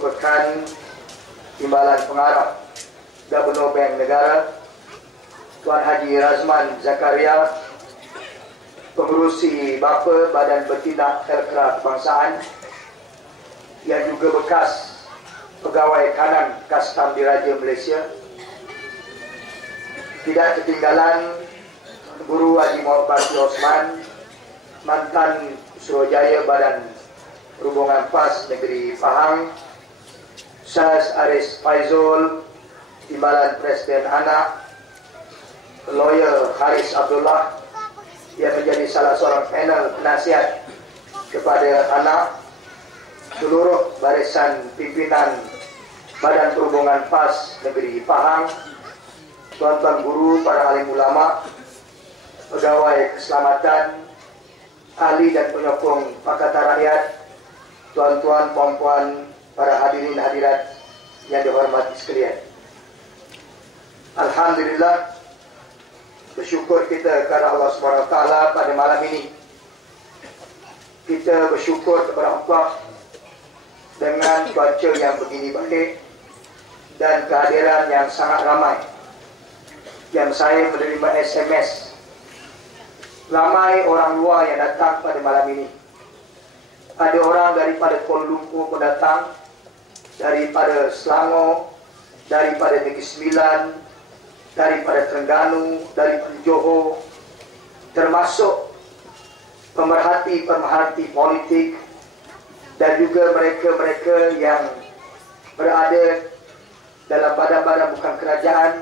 Pekan Timbalan Pengarah Gubernur Bank Negara Tuan Haji Razman Zakaria, Pengerusi Bapa Badan Bertindak Kelkera Kebangsaan yang juga bekas Pegawai Kanan Kastam Diraja Malaysia. Tidak ketinggalan Guru Haji Muhammad Bakri Osman, mantan Suruhanjaya Badan Perhubungan PAS Negeri Pahang, Syaz Aris Faizul, Timbalan Presiden Anak, Lawyer Haris Abdullah yang menjadi salah seorang panel penasihat kepada anak, seluruh barisan pimpinan Badan Perhubungan PAS Negeri Pahang, tuan-tuan guru, para alim ulama, pegawai keselamatan, ahli dan penyokong Pakatan Rakyat, tuan-tuan, puan-puan, para hadirin hadirat yang dihormati sekalian. Alhamdulillah, bersyukur kita kepada Allah SWT pada malam ini. Kita bersyukur kepada Allah dengan cuaca yang begini baik dan kehadiran yang sangat ramai. Yang saya menerima SMS, ramai orang luar yang datang pada malam ini. Ada orang daripada Kuala Lumpur pun datang, daripada Selangor, daripada Negeri Sembilan, daripada Terengganu, daripada Johor, termasuk pemerhati-pemerhati politik dan juga mereka-mereka yang berada dalam badan-badan bukan kerajaan,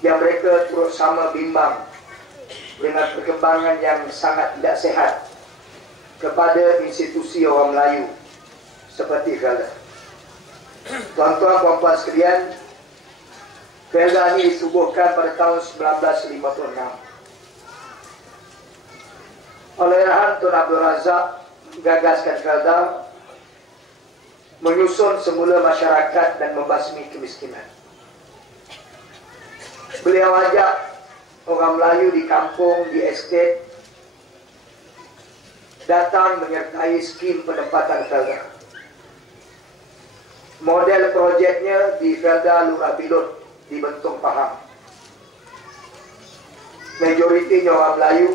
yang mereka turut sama bimbang dengan perkembangan yang sangat tidak sehat kepada institusi orang Melayu seperti Felda. Tuan-tuan, puan-puan sekalian, Felda ini ditubuhkan pada tahun 1956 oleh arahan Tun Abdul Razak, menggagaskan Felda, menyusun semula masyarakat dan membasmi kemiskinan. Beliau ajak orang Melayu di kampung, di estate, datang menyertai skim penempatan Felda. Model projeknya di Felda Lurah Bilut di Bentong Pahang. Majoritinya orang Melayu,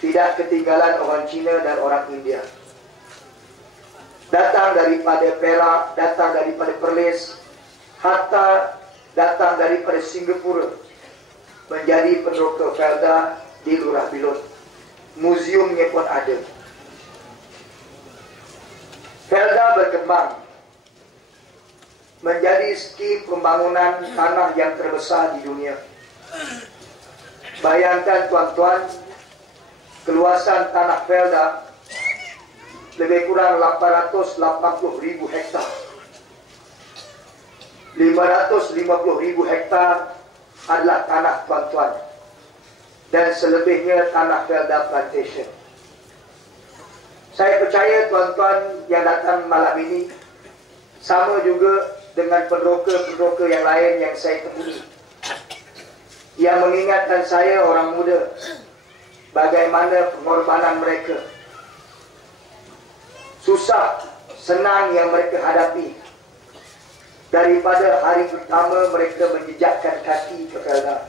tidak ketinggalan orang Cina dan orang India. Datang daripada Perak, datang daripada Perlis, hatta datang daripada Singapura menjadi peneroka Felda di Lurah Bilut. Museumnya pun ada. Felda berkembang menjadi skim pembangunan tanah yang terbesar di dunia. Bayangkan tuan-tuan, keluasan tanah Felda lebih kurang 880,000 hektar. 550,000 hektar adalah tanah tuan-tuan, dan selebihnya tanah Felda Plantation. Saya percaya tuan-tuan yang datang malam ini sama juga dengan peneroka-peneroka yang lain yang saya temui, yang mengingatkan saya orang muda bagaimana pengorbanan mereka, susah senang yang mereka hadapi daripada hari pertama mereka menjejakkan kaki ke Felda.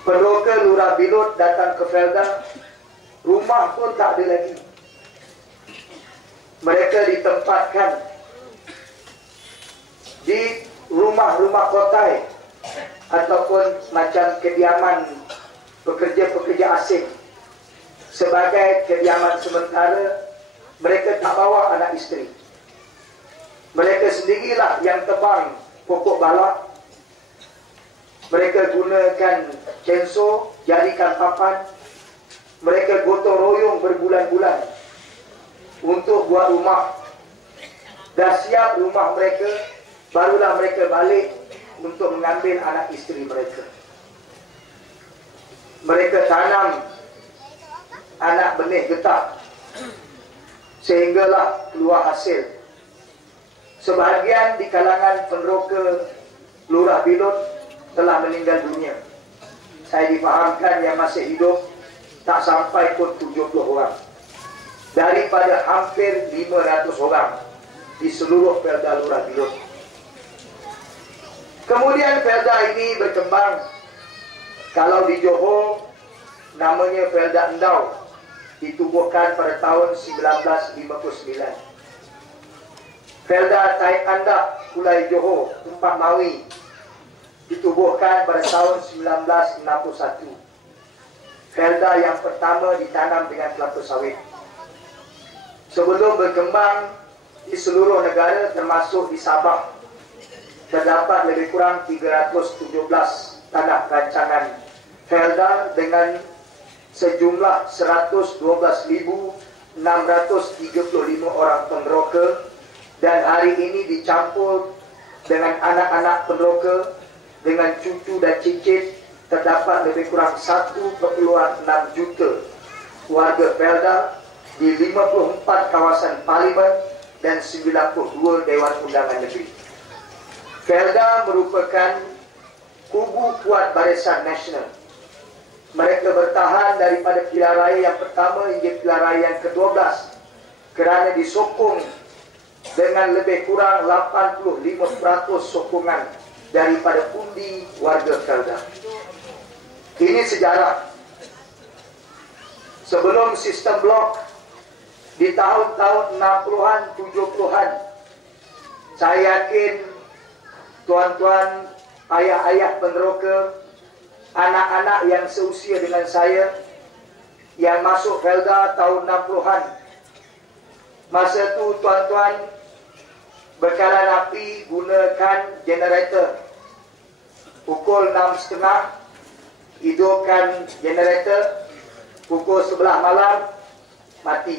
Peneroka Lurah Bilut datang ke Felda, rumah pun tak ada lagi. Mereka ditempatkan di rumah-rumah kotai ataupun macam kediaman pekerja-pekerja asing sebagai kediaman sementara. Mereka tak bawa anak isteri. Mereka sendirilah yang tebang pokok balak. Mereka gunakan chainsaw, jadikan papan. Mereka gotong royong berbulan-bulan untuk buat rumah. Dah siap rumah mereka, barulah mereka balik untuk mengambil anak isteri mereka. Mereka tanam anak benih getah sehinggalah keluar hasil. Sebahagian di kalangan peneroka Lurah Bilut telah meninggal dunia. Saya difahamkan yang masih hidup tak sampai pun 70 orang. daripada hampir 500 orang di seluruh Felda Lurah Bilut. Kemudian Felda ini berkembang. Kalau di Johor namanya Felda Endau, ditubuhkan pada tahun 1959. Felda Taik Andak, Kulai Johor, Tumpak Mawi, ditubuhkan pada tahun 1961. Felda yang pertama ditanam dengan kelapa sawit. Sebelum berkembang di seluruh negara termasuk di Sabah, terdapat lebih kurang 317 tanah rancangan Felda dengan sejumlah 112.635 orang penderoka, dan hari ini dicampur dengan anak-anak penderoka dengan cucu dan cicit. Terdapat lebih kurang 1,6 juta warga Felda di 54 kawasan parlimen dan 92 Dewan Undangan Negeri. Felda merupakan kubu kuat Barisan Nasional. Mereka bertahan daripada pilihan raya yang pertama hingga pilihan raya yang ke-12 kerana disokong dengan lebih kurang 85% sokongan daripada undi warga Felda. Ini sejarah. Sebelum sistem blok di tahun-tahun 60-an, 70-an, saya yakin tuan-tuan, ayah-ayah penderoka, anak-anak yang seusia dengan saya yang masuk Felda tahun 60-an, masa tu tuan-tuan bekalan api gunakan generator. Pukul 6.30 hidupkan generator, pukul 11 malam mati.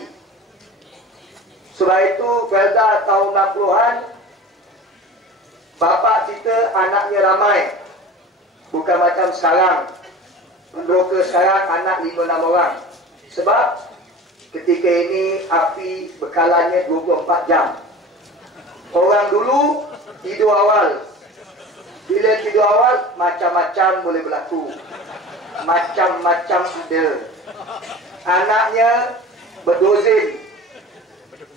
Sebab itu Felda tahun 60-an, bapa kita anaknya ramai, bukan macam sekarang. Penderoka sekarang anak 5-6 orang. Sebab ketika ini api bekalannya 24 jam. Orang dulu tidur awal. Bila tidur awal, macam-macam boleh berlaku. Macam-macam ada. Anaknya berdozin.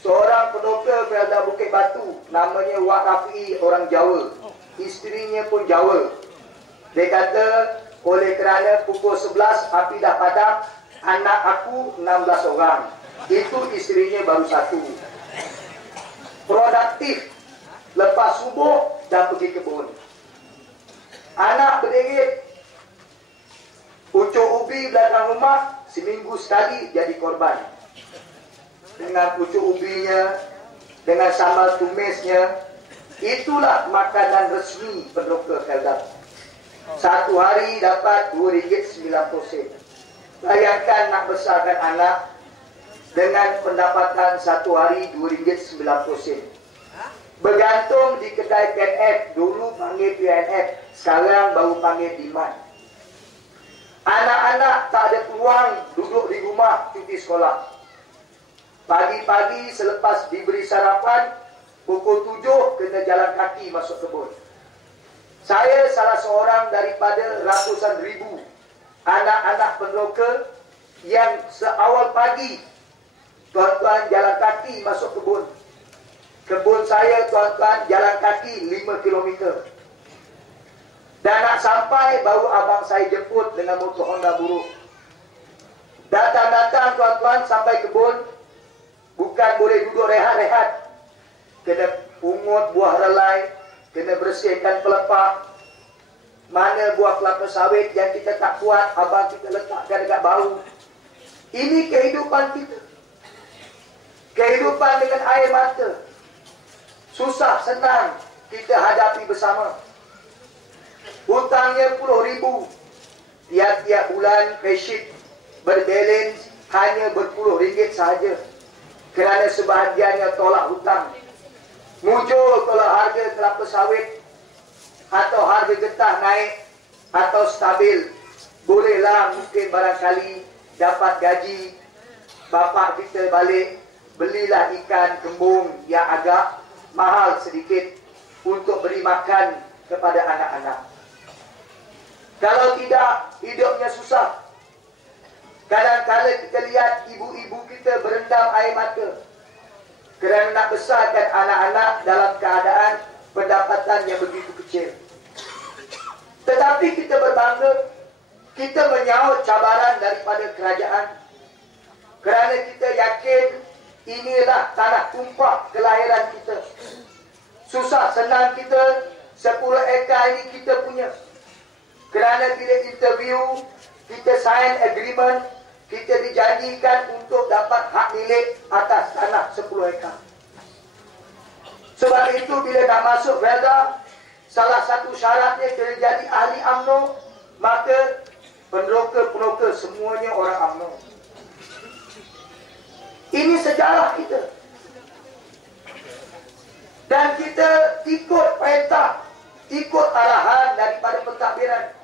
Seorang penderoka Felda Bukit Batu, namanya Wak Rafi, orang Jawa. Isterinya pun Jawa. Dia kata, oleh kerana pukul 11 api dah padam, anak aku 16 orang. Itu isterinya baru satu. Produktif. Lepas subuh, dah pergi kebun. Anak berdiri, pucuk ubi belakang rumah, seminggu sekali jadi korban. Dengan pucuk ubinya, dengan sambal tumisnya, itulah makanan resmi penderoka Felda. Satu hari dapat RM2.90. Bayangkan nak besarkan anak dengan pendapatan satu hari RM2.90. Bergantung di kedai PNF. Dulu panggil PNF, sekarang baru panggil Diman. Anak-anak tak ada peluang duduk di rumah cuti sekolah. Pagi-pagi selepas diberi sarapan, pukul 7 kena jalan kaki masuk kebun. Saya salah seorang daripada ratusan ribu anak-anak penderoka yang seawal pagi tuan-tuan jalan kaki masuk kebun. Kebun saya tuan-tuan jalan kaki 5 km. Dan nak sampai baru abang saya jemput dengan motor Honda buruk. Datang-datang tuan-tuan sampai kebun, bukan boleh duduk rehat-rehat. Kena pungut buah relai, kena bersihkan pelepah. Mana buah kelapa sawit yang kita tak kuat, abang kita letakkan dekat bahu. Ini kehidupan kita. Kehidupan dengan air mata. Susah, senang kita hadapi bersama. Hutangnya puluh ribu. Tiap-tiap bulan payslip berbalance hanya berpuluh ringgit sahaja. Kerana sebahagiannya tolak hutang. Mujur kalau harga kelapa sawit atau harga getah naik atau stabil, bolehlah mungkin barangkali dapat gaji, bapa kita balik, belilah ikan kembung yang agak mahal sedikit untuk beri makan kepada anak-anak. Kalau tidak, hidupnya susah. Kadang-kadang kita lihat ibu-ibu kita berendam air mata kerana nak besarkan anak-anak dalam keadaan pendapatan yang begitu kecil. Tetapi kita berbangga, kita menyahut cabaran daripada kerajaan kerana kita yakin inilah tanah tumpah kelahiran kita. Susah senang kita 10 ekar ini kita punya. Kerana bila interview, kita sign agreement, kita dijanjikan untuk dapat hak milik atas tanah 10 ekar. Sebab itu bila nak masuk Felda, salah satu syaratnya kena jadi ahli UMNO, maka penroka-penroka semuanya orang UMNO. Ini sejarah kita. Dan kita ikut perintah, ikut arahan daripada pentadbiran.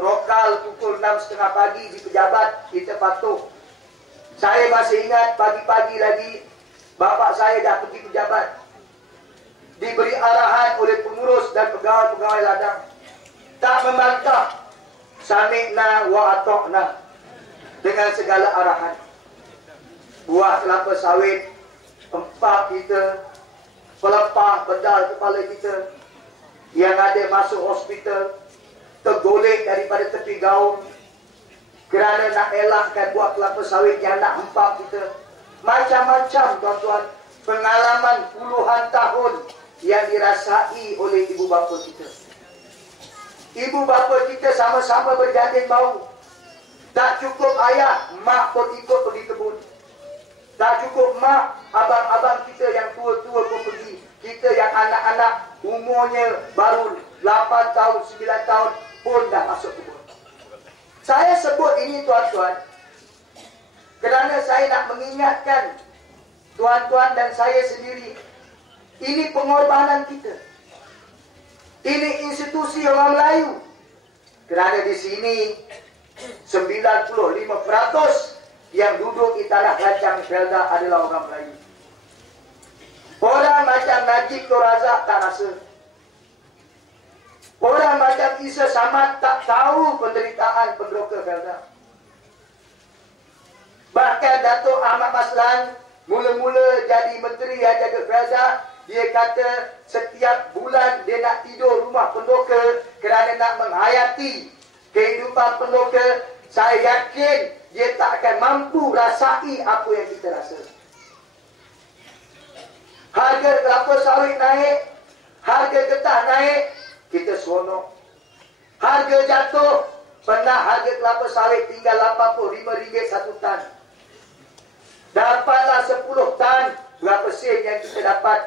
Rokal pukul 6.30 pagi di pejabat, kita patuh. Saya masih ingat pagi-pagi lagi, bapa saya dah pergi pejabat. Diberi arahan oleh pengurus dan pegawai-pegawai ladang. Tak membantah. Sami'na wa ata'na. Dengan segala arahan. Buah kelapa sawit, empap kita, pelepah bedal kepala kita, yang ada masuk hospital, tergolek daripada tepi gaung kerana nak elakkan buah kelapa sawit yang nak empap kita. Macam-macam tuan-tuan, pengalaman puluhan tahun yang dirasai oleh ibu bapa kita. Ibu bapa kita sama-sama berganding bahu. Tak cukup ayah, mak pun ikut pergi kebun. Tak cukup mak, abang-abang kita yang tua-tua pun pergi. Kita yang anak-anak umurnya baru 8 tahun, 9 tahun pun dah masuk kebun. Saya sebut ini tuan-tuan kerana saya nak mengingatkan tuan-tuan dan saya sendiri, ini pengorbanan kita. Ini institusi orang Melayu. Kerana di sini 95% yang duduk di tanah kacang Felda adalah orang Melayu. Orang macam Najib Razak tak rasa. Orang macam Isa Samad tak tahu penderitaan penderoka Felda. Bahkan Datuk Ahmad Maslan mula-mula jadi menteri yang jaga Felda, dia kata setiap bulan dia nak tidur rumah penderoka kerana nak menghayati kehidupan penderoka. Saya yakin dia tak akan mampu rasai apa yang kita rasa. Harga kelapa sawit naik, harga getah naik, kita seronok. Harga jatuh, pernah harga kelapa sawit tinggal RM85 satu tan. Dapatlah 10 tan, berapa sen yang kita dapat?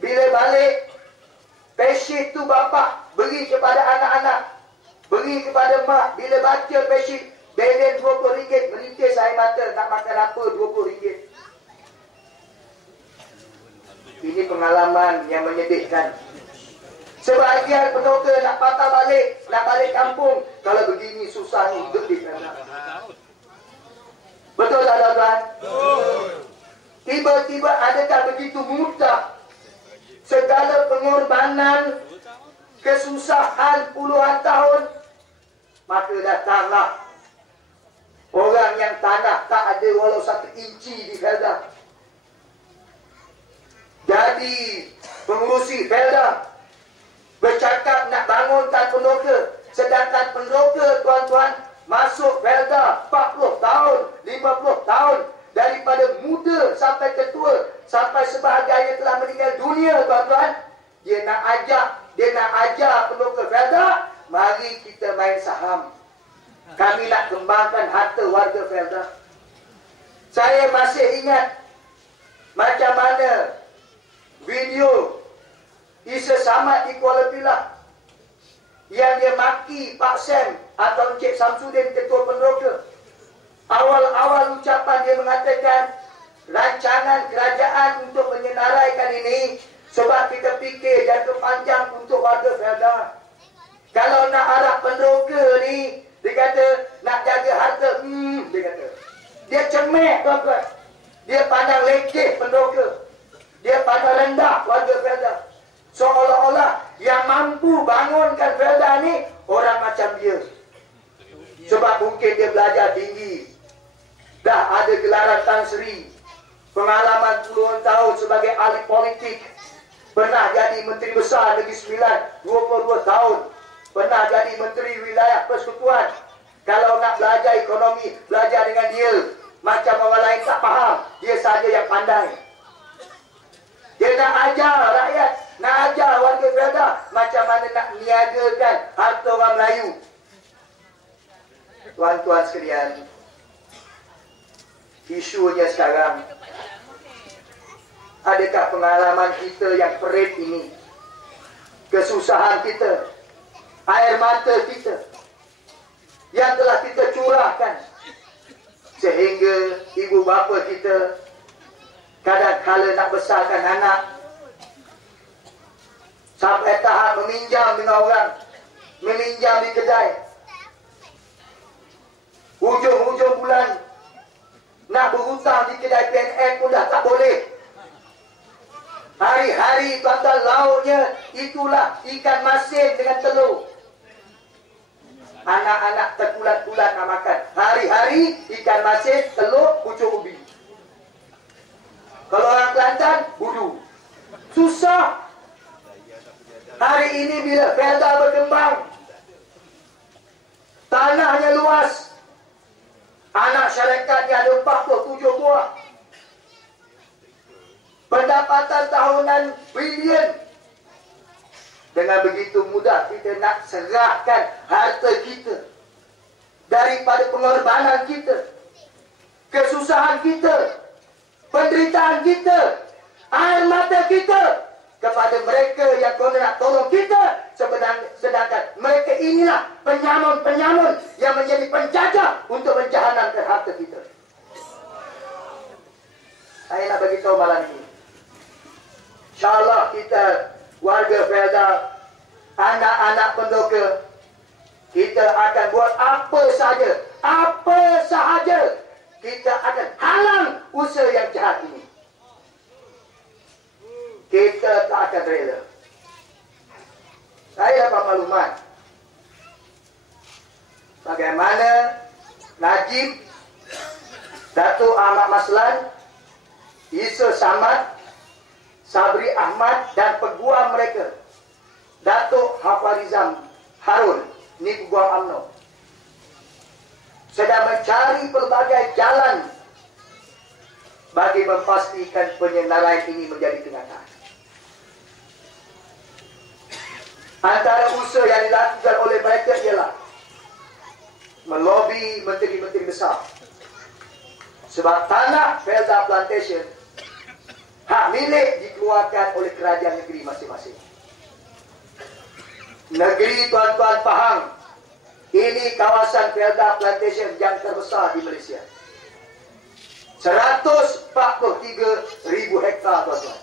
Bila balik, payslip tu bapa beri kepada anak-anak, beri kepada mak. Bila baca payslip, balance RM20, menitis air mata, nak makan apa RM20. Ini pengalaman yang menyedihkan. Sebahagian pendoka nak patah balik, nak balik kampung. Kalau begini susah hidup di sana. Betul tak tuan-tuan? Tiba-tiba adakah begitu mudah segala pengorbanan, kesusahan puluhan tahun? Maka datanglah orang yang tanah tak ada walau 1 inci di Felda. Jadi pengurusi Felda bercakap nak bangunkan pendoka, sedangkan pendoka tuan-tuan masuk Felda 40 tahun, 50 tahun, daripada muda sampai ketua, sampai sebahagiannya telah meninggal dunia tuan-tuan. Dia nak ajar pendoka Felda, mari kita main saham. Kami nak kembangkan harta warga Felda. Saya masih ingat macam mana video Isa Samad di Kuala Pilah yang dia maki Pak Sam atau Encik Samsudin, ketua penderoka. Awal-awal ucapan dia mengatakan rancangan kerajaan untuk menyenaraikan ini sebab kita fikir jangka panjang untuk warga Felda. Kalau nak arah penderoka ni, dia kata nak jaga harta, dia kata. Dia cemek tuan-tuan. Dia pandang lekeh penderoka. Dia pandang rendah warga Felda. Seolah-olah yang mampu bangunkan Felda ni orang macam dia. Sebab mungkin dia belajar di ahli politik, pernah jadi Menteri Besar Negeri Sembilan 22 tahun, pernah jadi Menteri Wilayah Persekutuan. Kalau nak belajar ekonomi, belajar dengan dia. Macam orang lain tak faham, dia saja yang pandai. Dia nak ajar rakyat, nak ajar warga Felda macam mana nak niagakan harta orang Melayu. Tuan-tuan sekalian, isunya sekarang, adakah pengalaman kita yang perit ini, kesusahan kita, air mata kita yang telah kita curahkan, sehingga ibu bapa kita kadang-kala nak besarkan anak sampai tahap meminjam dengan orang, meminjam di kedai. Hujung-hujung bulan nak berhutang di kedai PNM pun dah tak boleh. Hari-hari tuan-tuan lauknya itulah ikan masin dengan telur. Anak-anak terkulat-kulat nak makan. Hari-hari ikan masin, telur, pucuk ubi. Kalau orang Kelantan, budu. Susah. Hari ini bila Felda berkembang, tanahnya luas, anak syarakatnya ada 47 buah, pendapatan tahunan bilion. Dengan begitu mudah kita nak serahkan harta kita, daripada pengorbanan kita, kesusahan kita, penderitaan kita, air mata kita kepada mereka yang konon nak tolong kita, sedangkan mereka inilah penyamun-penyamun yang menjadi penjajah untuk menjahanamkan harta kita. Saya nak bagi tahu malam ini, InsyaAllah kita warga Felda, anak-anak pendoka, kita akan buat apa sahaja kita akan halang usaha yang jahat ini. Kita tak akan rela. Saya dapat maklumat bagaimana Najib, Datuk Ahmad Maslan, Isa Samad, Sabri Ahmad dan peguam mereka, Datuk Hafarizam Harun, ni peguam UMNO, sedang mencari pelbagai jalan bagi memastikan penyenarai ini menjadi kenyataan. Antara usaha yang dilakukan oleh mereka ialah melobi menteri-menteri besar, sebab tanah Felda Plantation hak milik dikeluarkan oleh kerajaan negeri masing-masing. Negeri tuan-tuan faham, ini kawasan Felda Plantation yang terbesar di Malaysia. 143,000 hektar tuan-tuan.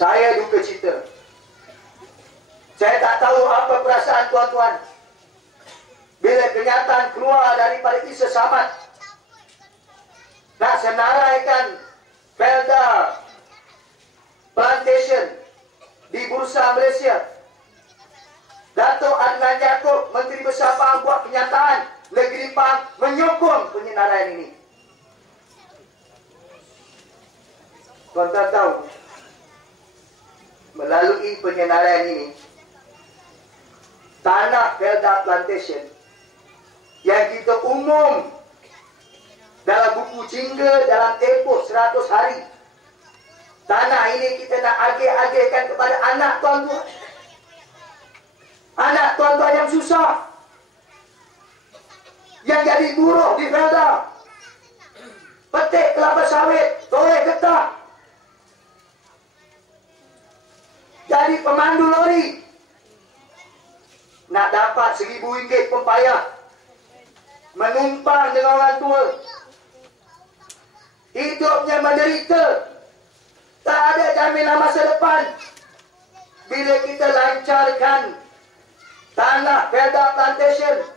Saya duka cita. Saya tak tahu apa perasaan tuan-tuan bila kenyataan keluar daripada Isa Samad nak senaraikan Felda Plantation di Bursa Malaysia. Datuk Adnan Yaakob, Menteri Besar Pahang, buat kenyataan negeri Pahang menyokong penyenaraian ini. Tuan-tuan tahu, melalui penyenaraian ini, tanah Felda Plantation yang kita umum dalam buku jingga dalam tempoh 100 hari, tanah ini kita nak agih-agihkan kepada anak tuan-tuan. Anak tuan-tuan yang susah, yang jadi buruh di Felda, petik kelapa sawit, toreh getah, jadi pemandu lori, nak dapat RM1,000 pun payah, menumpang dengan orang tua, hidupnya menderita, tak ada jaminan masa depan. Bila kita lancarkan tanah Felda Plantation,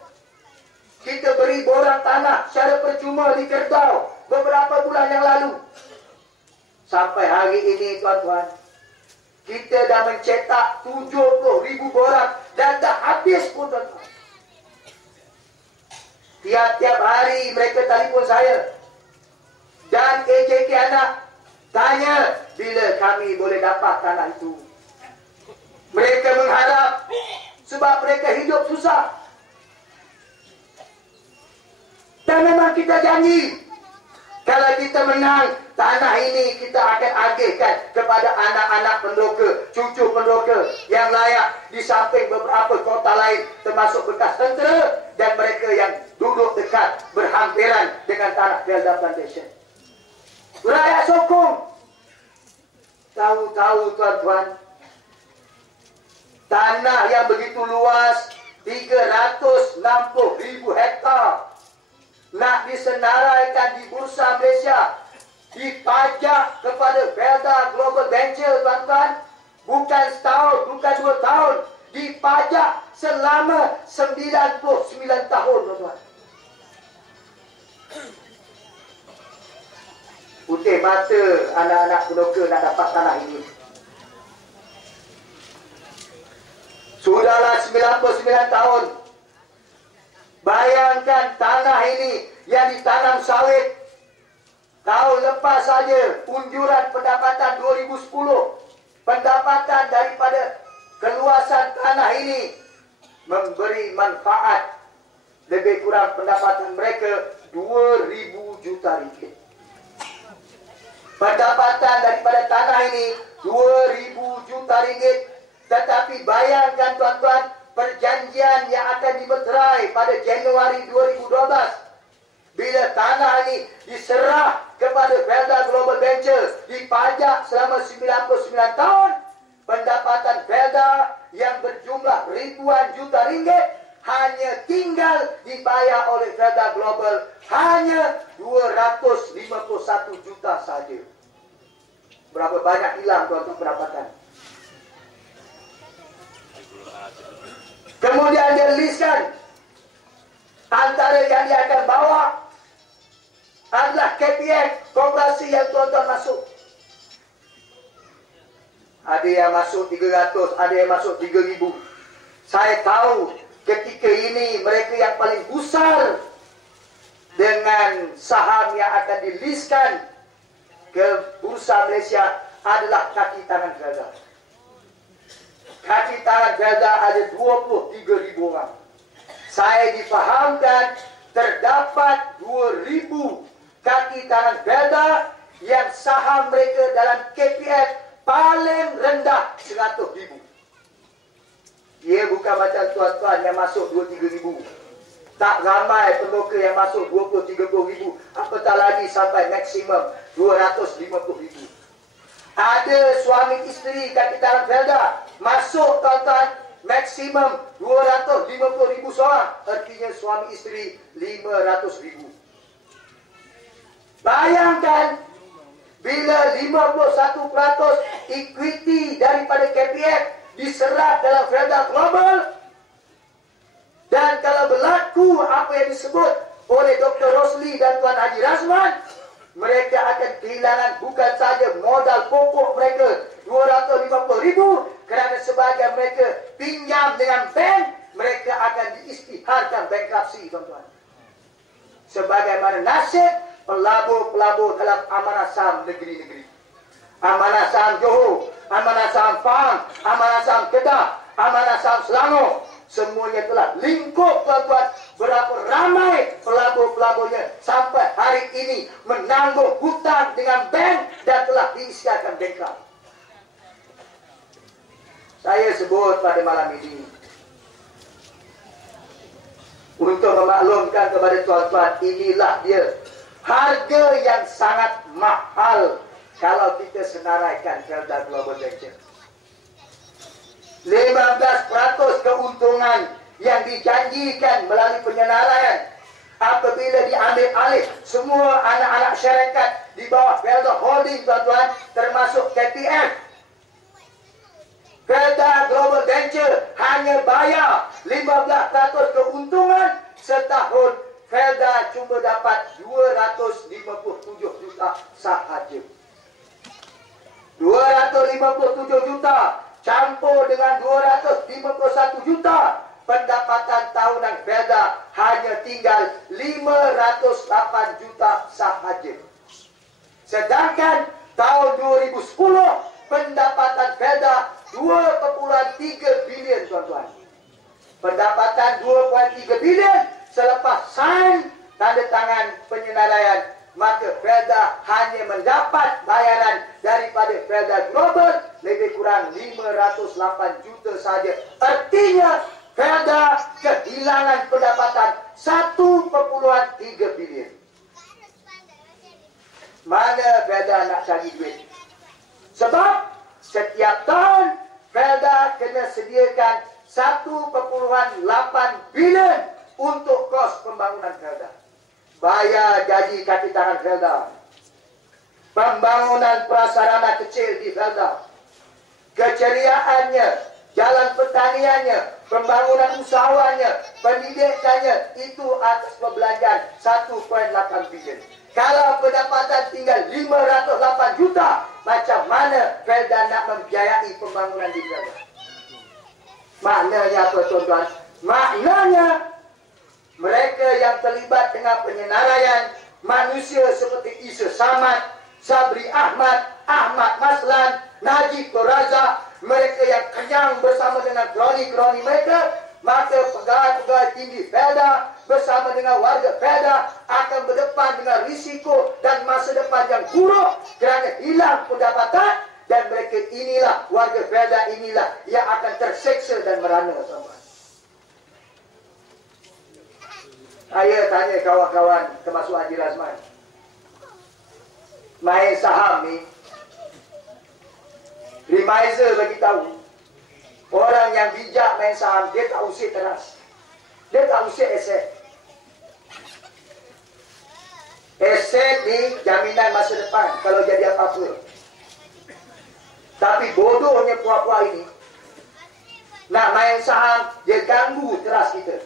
kita beri borang tanah secara percuma di Kerbau beberapa bulan yang lalu, sampai hari ini tuan-tuan, kita dah mencetak 70,000 borang dan dah habis pun tuan-tuan. Tiap-tiap hari mereka telefon saya dan AJK anak Tanya bila kami boleh dapat tanah itu. Mereka mengharap sebab mereka hidup susah. Dan memang kita janji, kalau kita menang, tanah ini kita akan agihkan kepada anak-anak pendoka, cucu pendoka yang layak di samping beberapa kota lain, termasuk bekas tentera dan mereka yang duduk dekat berhampiran dengan tanah Felda Plantation. Rakyat sokong. Tahu-tahu tuan-tuan, tanah yang begitu luas 360,000 hektar nak disenaraikan di Bursa Malaysia, dipajak kepada Felda Global Venture, tuan-tuan. Bukan setahun, bukan 2 tahun, dipajak selama 99 tahun, tuan-tuan. Putih mata anak-anak pendoka nak dapat tanah ini. Sudahlah 99 tahun. Bayangkan tanah ini yang ditanam sawit. Tahun lepas saja unjuran pendapatan 2010. Pendapatan daripada keluasan tanah ini memberi manfaat lebih kurang pendapatan mereka 2,000 juta ringgit. Pendapatan daripada tanah ini 2,000 juta ringgit. Tetapi bayangkan tuan-tuan, perjanjian yang akan dimeterai pada Januari 2012. Bila tanah ini diserah kepada Felda Global Venture, dipajak selama 99 tahun, pendapatan Felda yang berjumlah ribuan juta ringgit hanya tinggal dibayar oleh Felda Global hanya 251 juta saja. Berapa banyak hilang tuan-tuan pendapatan. Kemudian dia listkan antara yang dia akan bawa adalah KPF, koperasi yang tuan-tuan masuk. Ada yang masuk 300, ada yang masuk 3,000. Saya tahu ketika ini mereka yang paling besar dengan saham yang akan dilistkan ke Bursa Malaysia adalah kaki tangan Felda. Kaki tangan Felda ada 23,000 orang. Saya difahamkan terdapat 2,000 kaki tangan Felda yang saham mereka dalam KPF paling rendah 100,000. Ia bukan macam tuan-tuan yang masuk 2-3,000. Tak ramai pendoka yang masuk 20-30,000. Apatah lagi sampai maksimum 250,000. Ada suami isteri kaki tangan Felda masuk tuan-tuan maksimum 250,000 seorang. Artinya suami isteri 500,000. Bayangkan bila 51% equity daripada KPF diserap dalam Felda Global. Dan kalau berlaku apa yang disebut oleh Dr. Rosli dan Tuan Haji Razman, mereka akan kehilangan bukan saja modal pokok mereka 250,000, kerana sebagai mereka pinjam dengan bank, mereka akan diisytiharkan bankruptcy, tuan-tuan. Sebagaimana nasib pelabur-pelabur dalam amanah saham negeri-negeri. Amanah saham Johor, amanah saham Pahang, amanah saham Kedah, amanah saham Selangor. Semuanya telah lingkup, tuan-tuan. Berapa ramai pelabur-pelaburnya sampai hari ini menanggung hutang dengan bank dan telah diisytiharkan bankrupt. Saya sebut pada malam ini untuk memaklumkan kepada tuan-tuan, inilah dia harga yang sangat mahal kalau kita senaraikan Felda Global Venture. 15% keuntungan yang dijanjikan melalui penyenaraian apabila diambil alih semua anak-anak syarikat di bawah Felda Holding, tuan-tuan, termasuk KPF. Felda Global Venture hanya bayar 15% keuntungan setahun. Felda cuma dapat 257 juta sahaja. 257 juta campur dengan 251 juta, pendapatan tahunan Felda hanya tinggal 508 juta sahaja. Sedangkan tahun 2010 pendapatan Felda 2,3 bilion, tuan-tuan. Pendapatan 2,3 bilion selepas sign tanda tangan penyenaraian, maka Felda hanya mendapat bayaran daripada Felda Global lebih kurang 508 juta saja. Artinya Felda kehilangan pendapatan 1,3 bilion. Mana Felda nak cari duit? Sebab setiap tahun Felda kena sediakan 1,8 bilion untuk kos pembangunan Felda. Bayar gaji kaki tangan Felda, pembangunan prasarana kecil di Felda, keceriaannya, jalan pertaniannya, pembangunan usahawannya, pendidikannya, itu atas perbelanjaan 1,8 bilion. Kalau pendapatan tinggal 508 juta, macam mana Felda nak membiayai pembangunan di Felda? Maknanya apa, tuan-tuan? Maknanya mereka yang terlibat dengan penyenaraian manusia seperti Isa Samad, Sabri Ahmad, Ahmad Maslan, Najib Razak, mereka yang kenyang bersama dengan kroni-kroni mereka, maka pegawai-pegawai tinggi Felda bersama dengan warga Felda akan berdepan dengan risiko dan masa depan yang buruk kerana hilang pendapatan, dan mereka inilah, warga Felda inilah yang akan terseksa dan merana, tuan-tuan. Saya tanya kawan-kawan termasuk Haji Razman, main saham ni, Remiser bagi tahu, orang yang bijak main saham, dia tak usik teras, dia tak usik aset. Aset ni jaminan masa depan kalau jadi apa-apa. Tapi bodohnya puak-puak ini nak main saham, dia ganggu teras kita.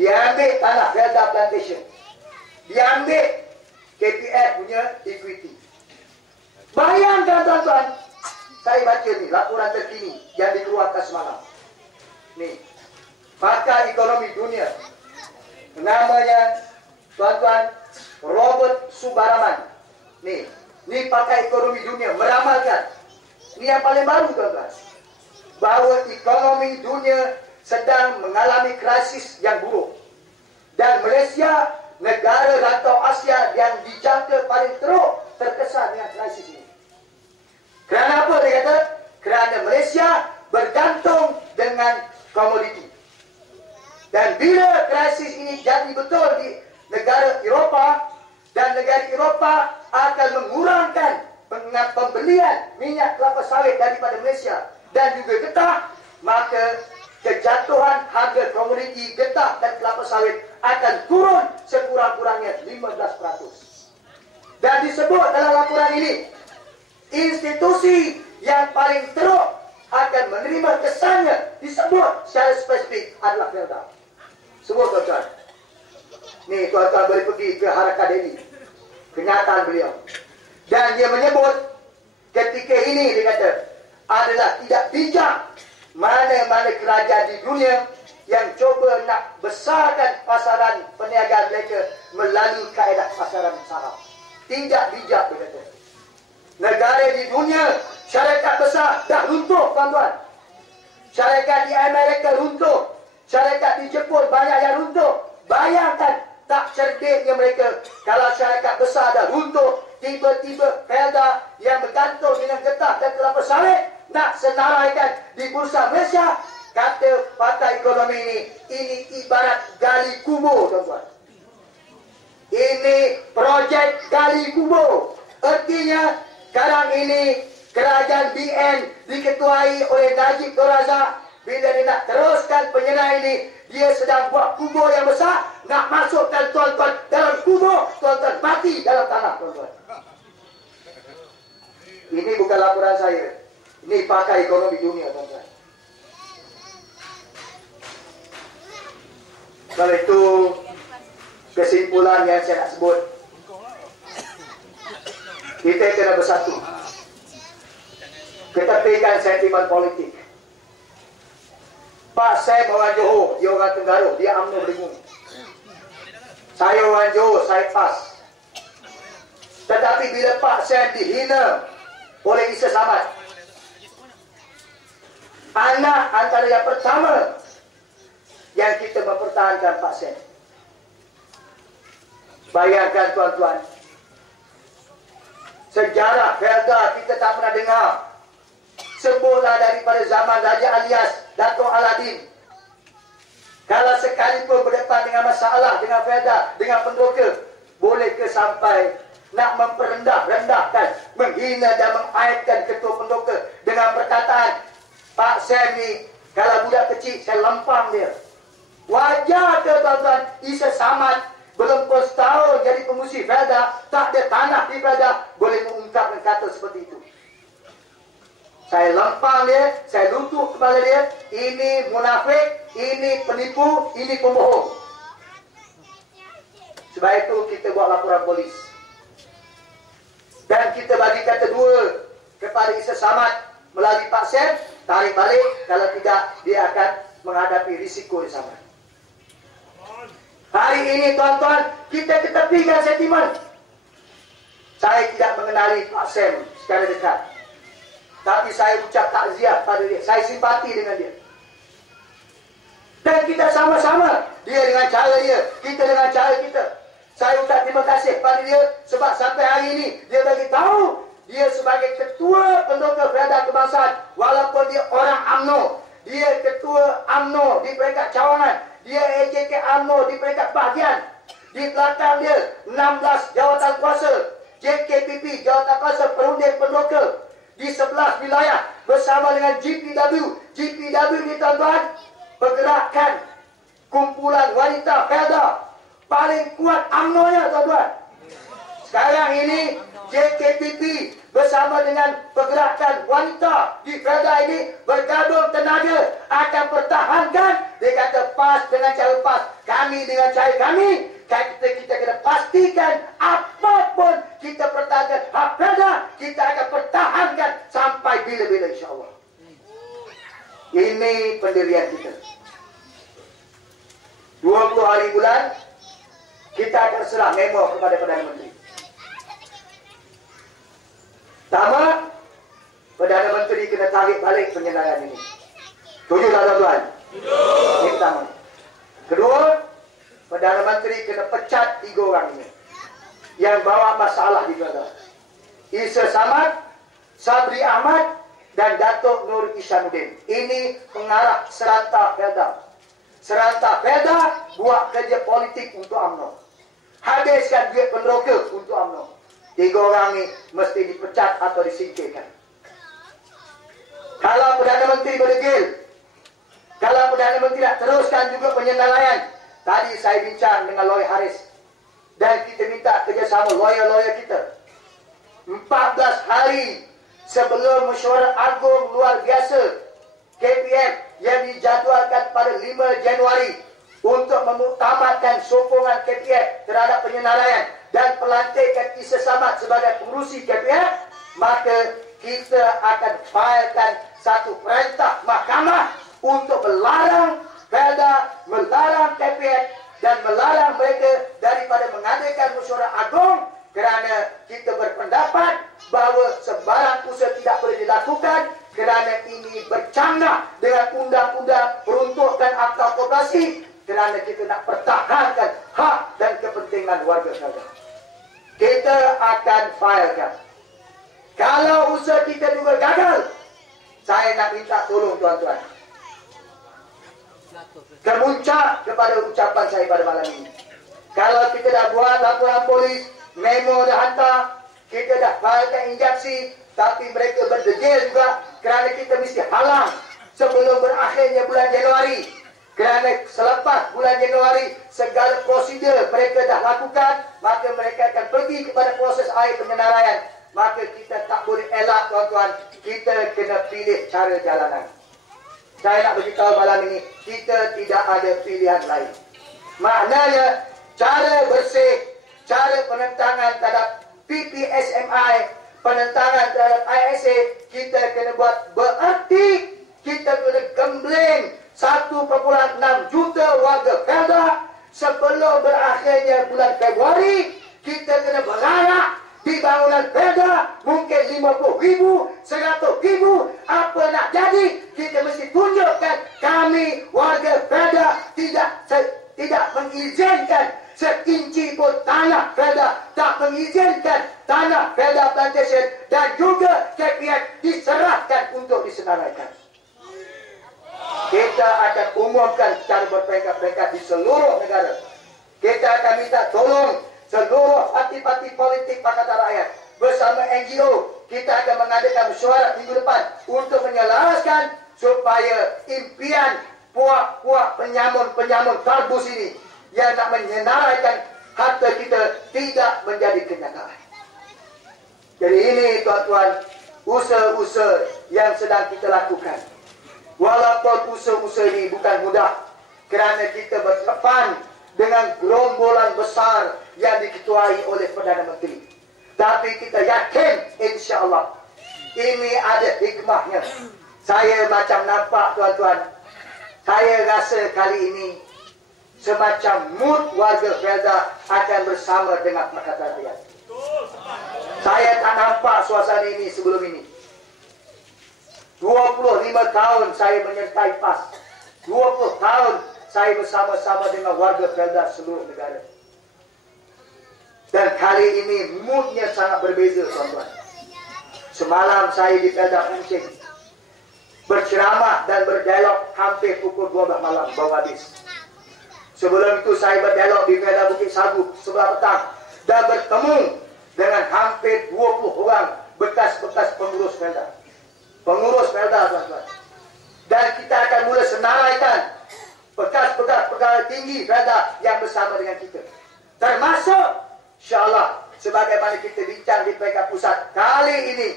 Dia ambil tanah Felda Plantation, dia ambil KPF punya equity. Bayangkan, tuan-tuan, saya baca ni laporan terkini yang dikeluarkan semalam. Ni, pakar ekonomi dunia, namanya tuan-tuan Robert Subaraman. Ni pakar ekonomi dunia meramalkan, ni yang paling baru, tuan-tuan, bahawa ekonomi dunia sedang mengalami krisis yang buruk, dan Malaysia, negara rantau Asia yang dijangka paling teruk, terkesan dengan krisis ini. Kerana apa dia kata? Kerana Malaysia bergantung dengan komoditi. Dan bila krisis ini jadi betul di negara Eropah, dan negara Eropah akan mengurangkan pembelian minyak kelapa sawit daripada Malaysia dan juga getah, maka kejatuhan harga komoditi getah dan kelapa sawit akan turun sekurang-kurangnya 15%. Dan disebut dalam laporan ini, institusi yang paling teruk akan menerima kesannya disebut secara spesifik adalah Felda. Semua, tuan-tuan. Ni tuan-tuan boleh pergi ke Harakat Daily, kenyataan beliau. Dan dia menyebut ketika ini, dia kata, adalah tidak bijak mana-mana kerajaan di dunia yang coba nak besarkan pasaran perniagaan mereka melalui kaedah pasaran saham. Tidak bijak, dia kata. Negara di dunia, syarikat besar dah runtuh, tuan-tuan. Syarikat di Amerika runtuh, syarikat di Jepun banyak yang runtuh. Bayangkan tak cerdiknya mereka kalau syarikat besar dah runtuh, tiba-tiba Felda yang bergantung dengan getah dan kelapa sawit nak senaraikan di Bursa Malaysia. Kata pakar ekonomi ini ibarat gali kubur, tuan-tuan. Ini projek gali kubur. Artinya sekarang ini kerajaan BN diketuai oleh Najib Razak, bila dia nak teruskan penyenai ini, dia sedang buat kubur yang besar, nak masukkan tuan-tuan dalam kubur, tuan-tuan mati dalam tanah, tuan-tuan. Ini bukan laporan saya, ini pakar ekonomi dunia, tuan-tuan. Kalau itu kesimpulan yang saya nak sebut, kita kena bersatu, ketepikan sentimen politik. Pak Sam orang Johor, dia orang Tenggara, dia UMNO Beringung. Saya orang Johor, saya PAS. Tetapi bila Pak Sam dihina oleh Isa Samad, anak antara yang pertama yang kita mempertahankan Pak Sam. Bayangkan tuan-tuan, sejarah Felda kita tak pernah dengar. Semula daripada zaman Raja Alias, Dato' Aladin. Kalau sekalipun berdepan dengan masalah, dengan Felda, dengan pendoka, boleh ke sampai nak memperendahkan, menghina dan mengaibkan ketua pendoka dengan perkataan, Pak Sam ni, kalau budak kecil, saya lempang dia. Wajar ke tuan-tuan, Isa Samad belum pun setahun jadi pengusi Felda, tak ada tanah di Felda, boleh mengungkapkan kata seperti itu. Saya lempang dia, saya lutut kepala dia, ini munafik, ini penipu, ini pembohong. Sebab itu kita buat laporan polis. Dan kita bagi kata dua kepada Isa Samad melalui Pak Sam, tarik balik, kalau tidak dia akan menghadapi risiko yang sama. Hari ini tuan-tuan, kita ketepikan sentimen. Saya tidak mengenali Pak Sam secara dekat, tapi saya ucap takziah pada dia. Saya simpati dengan dia. Dan kita sama-sama, dia dengan cara dia, kita dengan cara kita. Saya ucap terima kasih pada dia sebab sampai hari ini dia bagi tahu dia sebagai ketua pendoka Felda Kebangsaan, walaupun dia orang UMNO, dia ketua UMNO di peringkat cawangan, dia AJK UMNO di peringkat bahagian. Di belakang dia 16 jawatan kuasa, JKPP jawatan kuasa perunding pendoka di 11 wilayah bersama dengan GPW. GPW ni tuan-tuan, pergerakan kumpulan wanita Felda paling kuat UMNO-nya tuan-tuan. Sekarang ini JKPP bersama dengan pergerakan wanita di Felda ini bergabung tenaga akan pertahankan. Dia kata PAS dengan cara PAS, kami dengan cara kami. Kita kena pastikan apapun kita pertahankan hak Felda, kita akan pertahankan sampai bila-bila insya-Allah. Ini pendirian kita. 20 hari bulan kita akan serah memo kepada Perdana Menteri. Pertama, Perdana Menteri kena tarik balik penyendaran ini. Setuju tak tuan-tuan? Ini pertama. Kedua, Perdana Menteri kena pecat 3 orang ini yang bawa masalah di Felda. Isa Samad, Sabri Ahmad dan Datuk Nur Isyanuddin. Ini pengarah serantau Felda. Serantau Felda buat kerja politik untuk UMNO. Habiskan duit pendoka untuk UMNO. 3 orang ni mesti dipecat atau disingkirkan. Kalau Perdana Menteri berdegil, kalau Perdana Menteri nak teruskan juga penyelesaian, tadi saya bincang dengan Lawyer Haris dan kita minta kerjasama lawyer-lawyer kita. 14 hari sebelum mesyuarat agung luar biasa KPF yang dijadualkan pada 5 Januari untuk memuktamadkan sokongan KPF terhadap penyenaraian dan pelantikan Isa Samad sebagai pengurusi KPF, maka kita akan filekan satu perintah mahkamah untuk melarang Felda, melarang KPF dan melarang mereka daripada mengadakan mesyuarat agung, kerana kita berpendapat bahawa sebarang usaha tidak boleh dilakukan kerana ini bercanggah dengan undang-undang peruntukan akta koperasi, kerana kita nak pertahankan hak dan kepentingan warga Felda. Kita akan filekan. Kalau usaha kita juga gagal, saya nak minta tolong tuan-tuan, kemuncak kepada ucapan saya pada malam ini. Kalau kita dah buat laporan polis, memo dah hantar, kita dah filekan injaksi, tapi mereka berdegil juga kerana kita mesti halang sebelum berakhirnya bulan Januari. Kerana selepas bulan Januari segala prosedur mereka dah lakukan, maka mereka akan pergi kepada proses air penyenaraian. Maka kita tak boleh elak tuan-tuan, kita kena pilih cara jalanan. Saya nak beritahu malam ini, kita tidak ada pilihan lain. Maknanya cara bersih, cara penentangan terhadap PPSMI, penentangan terhadap ISA, kita kena buat berarti kita kena gembling 1.6 juta warga Felda sebelum berakhirnya bulan Februari. Kita kena beranak di bangunan Perda mungkin 50.000, 100.000, apa nak jadi, kita mesti tunjukkan kami warga Perda tidak mengizinkan seinci pun tanah Perda, tak mengizinkan tanah Perda Plantation dan juga KPF diserahkan untuk disenaraikan. Kita akan umumkan secara berperingkat-peringkat di seluruh negara. Kita akan minta tolong seluruh parti-parti politik Pakatan Rakyat bersama NGO. Kita akan mengadakan mesyuarat minggu depan untuk menyelaraskan supaya impian puak-puak penyamun-penyamun kardus ini yang nak menyenaraikan harta kita tidak menjadi kenyataan. Jadi ini tuan-tuan, usaha-usaha yang sedang kita lakukan. Walaupun usaha-usaha ini bukan mudah, kerana kita berdepan dengan gerombolan besar yang diketuai oleh Perdana Menteri. Tapi kita yakin insya-Allah ini ada hikmahnya. Saya macam nampak tuan-tuan, saya rasa kali ini semacam mood warga Perda akan bersama dengan Pakatan Rakyat. Saya tak nampak suasana ini sebelum ini. 25 tahun saya menyertai PAS. 20 tahun saya bersama-sama dengan warga Perda seluruh negara. Dan kali ini moodnya sangat berbeza tuan-tuan. Semalam saya di Perda Kuching berceramah dan berdialog hampir pukul 12 malam baru habis. Sebelum itu saya berdialog di Perda Bukit Sagu sebelah petang dan bertemu dengan hampir 20 orang bekas-bekas pengurus Perda. Pengurus Perda tuan-tuan. Dan kita akan mula senaraikan bekas-bekas pegawai tinggi Perda yang bersama dengan kita. Termasuk insya-Allah sebagaimana kita bincang di peringkat pusat, kali ini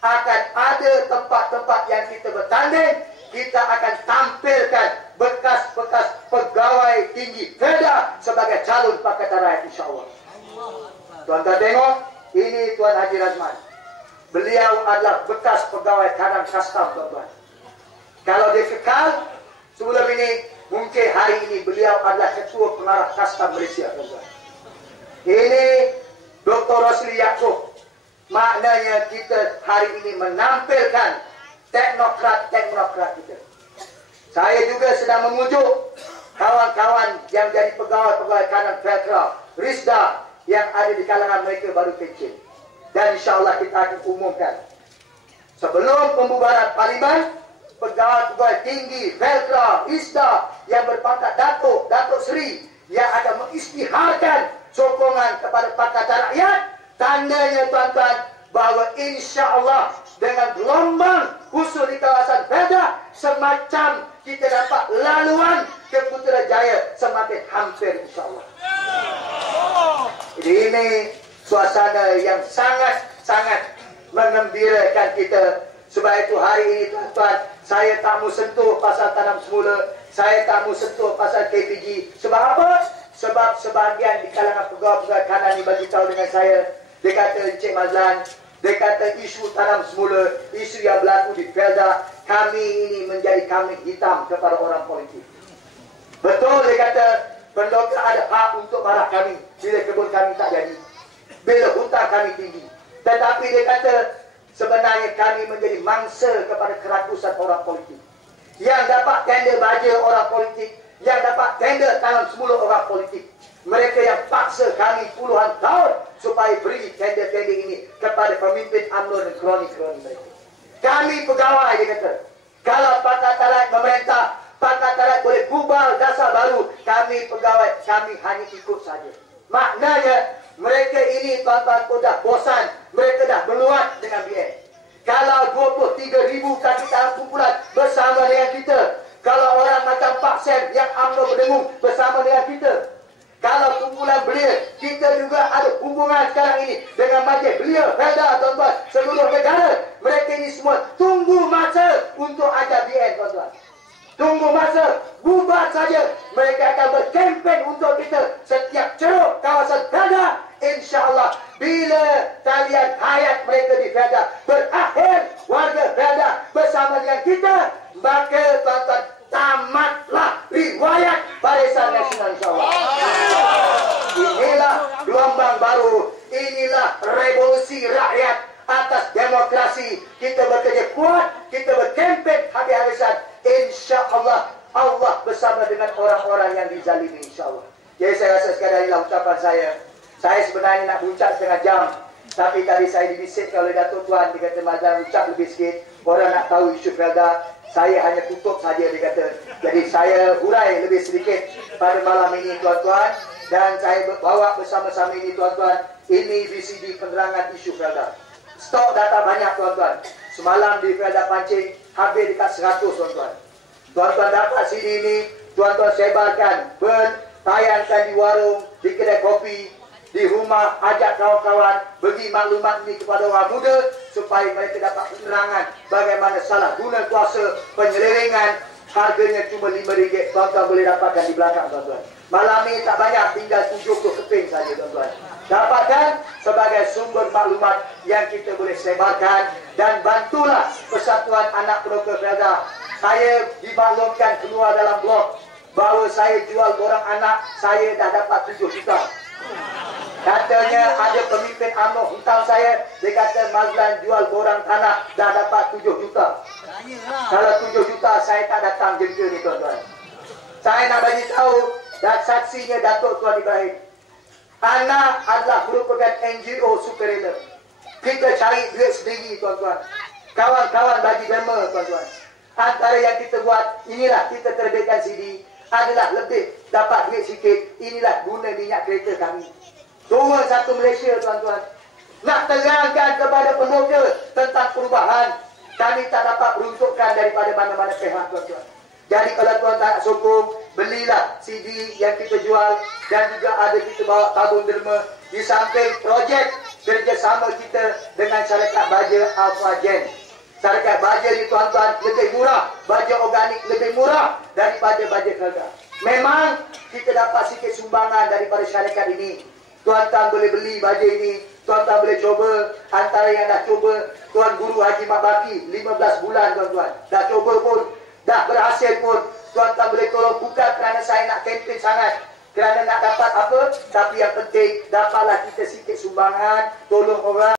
akan ada tempat-tempat yang kita bertanding. Kita akan tampilkan bekas-bekas pegawai tinggi Perda sebagai calon Pakatan Rakyat insya-Allah. Tuan-tuan tengok, ini Tuan Haji Razman. Beliau adalah bekas pegawai kadang kastam tuan-tuan. Kalau dia kekal sebelum ini, mungkin hari ini beliau adalah ketua pengarah kastam Malaysia tuan-tuan. Ini Dr. Rosli Yaakob. Maknanya kita hari ini menampilkan teknokrat-teknokrat kita. Saya juga sedang memujuk kawan-kawan yang jadi pegawai-pegawai kadang Petra, Risda yang ada di kalangan mereka baru pencen. Dan insya-Allah kita akan umumkan sebelum pembubaran Parlimen, pegawai-pegawai tinggi Petra, Risda yang berpangkat Datuk, Datuk Seri yang akan mengisytiharkan sokongan kepada Pakatan Rakyat. Tandanya tuan-tuan bahawa insya-Allah dengan gelombang khusus di kawasan Perda, semacam kita dapat laluan ke Putrajaya semakin hampir insya-Allah. Jadi ini suasana yang sangat-sangat mengembirakan kita. Sebab itu hari ini tuan-tuan, saya tak mau sentuh pasal tanam semula, saya tak mau sentuh pasal KPG. Sebab apa? Sebab sebahagian di kalangan pegawai-pegawai kanan ni bagi tahu dengan saya, dia kata Encik Mazlan, dia kata isu tanam semula, isu yang berlaku di Perda, kami ini menjadi kambing hitam kepada orang politik. Betul, dia kata penduduk ada hak untuk marah kami bila kebun kami tak jadi, bila hutang kami tinggi. Tetapi dia kata sebenarnya kami menjadi mangsa kepada kerakusan orang politik. Yang dapat tender baja orang politik, yang dapat tender tanam semula orang politik. Mereka yang paksa kami puluhan tahun supaya beri tender-tender ini kepada pemimpin UMNO dan kroni-kroni mereka. Kami pegawai, dia kata, kalau Pakatan Rakyat memerintah, Pakatan Rakyat boleh bubar dasar baru, kami pegawai, kami hanya ikut saja. Maknanya mereka ini tuan-tuan pun dah bosan, mereka dah meluat dengan BN. Kalau 23,000 kaki tangan kumpulan bersama dengan kita, kalau orang macam Pak Sam yang UMNO berdengung bersama dengan kita, kalau kumpulan belia, kita juga ada hubungan sekarang ini dengan majlis belia Perda tuan-tuan seluruh negara. Mereka ini semua tunggu masa untuk ajar BN tuan-tuan. Tunggu masa, bubar saja. Mereka akan berkempen untuk kita setiap ceruk kawasan Perda. InsyaAllah bila talian hayat mereka di Perda berakhir, warga Perda bersama dengan kita, maka tuan-tuan tamatlah riwayat Barisan Nasional insyaAllah. Inilah gelombang baru, inilah revolusi konsentrasi, kita bekerja kuat, kita berkempen habis-habisan, insya-Allah Allah bersama dengan orang-orang yang dizalimi, insya-Allah. Jadi saya rasa sekadar inilah ucapan saya. Saya sebenarnya nak berucap setengah jam, tapi tadi saya dibisikkan oleh Datuk Tuan, dia kata Mazlan ucap lebih sikit, orang nak tahu isu Felda. Saya hanya tutup saja, dia kata. Jadi saya hurai lebih sedikit pada malam ini, tuan-tuan, dan saya bawa bersama-sama ini, tuan-tuan. Ini VCD penerangan isu Felda. Stok data banyak, tuan-tuan. Semalam di Felda Pancing habis dekat 100, tuan-tuan. Tuan-tuan dapat CD ini, tuan-tuan sebarkan, tayangkan di warung, di kedai kopi, di rumah, ajak kawan-kawan, bagi maklumat ini kepada orang muda supaya mereka dapat penerangan bagaimana salah guna kuasa, penyelewengan. Harganya cuma RM5, tuan-tuan boleh dapatkan di belakang, tuan-tuan. Malam ini tak banyak, tinggal 70 keping saja, tuan-tuan. Dapatkan sebagai sumber maklumat yang kita boleh sebarkan, dan bantulah Persatuan Anak Peroka Felda. Saya dimaklumkan keluar dalam blog bahawa saya jual borang anak, saya dah dapat 7 juta. Katanya ada pemimpin UMNO hutang saya, dia kata Mazlan jual borang tanah dah dapat 7 juta. Kalau 7 juta saya tak datang jengka ni, tuan-tuan. Saya nak bagi tahu, dan saksinya Datuk Tuan Ibrahim. Anak adalah merupakan NGO sukarela. Kita cari duit sendiri, tuan-tuan. Kawan-kawan bagi derma, tuan-tuan. Antara yang kita buat, inilah kita terbitkan CD, adalah lebih dapat duit sikit. Inilah guna minyak kereta kami. Dua satu Malaysia, tuan-tuan. Nak terangkan kepada pemuda tentang perubahan, kami tak dapat peruntukan daripada mana-mana pihak, tuan-tuan. Jadi kalau tuan tak nak sokong, belilah CD yang kita jual, dan juga ada kita bawa tabung derma. Di samping projek kerjasama kita dengan syarikat baja Alpha Gen. Syarikat baja ni, tuan-tuan, lebih murah, baja organik lebih murah daripada baja Felda. Memang kita dapat sikit sumbangan daripada syarikat ini. Tuan-tuan boleh beli baja ini, tuan-tuan boleh coba. Antara yang dah coba, Tuan Guru Haji Mat Baki 15 bulan, tuan-tuan. Dah coba pun, dah berhasil pun. Tuan-tuan boleh tolong, bukan kerana saya nak kempen sangat, kerana nak dapat apa, tapi yang penting dapatlah kita sikit sumbangan, tolong orang.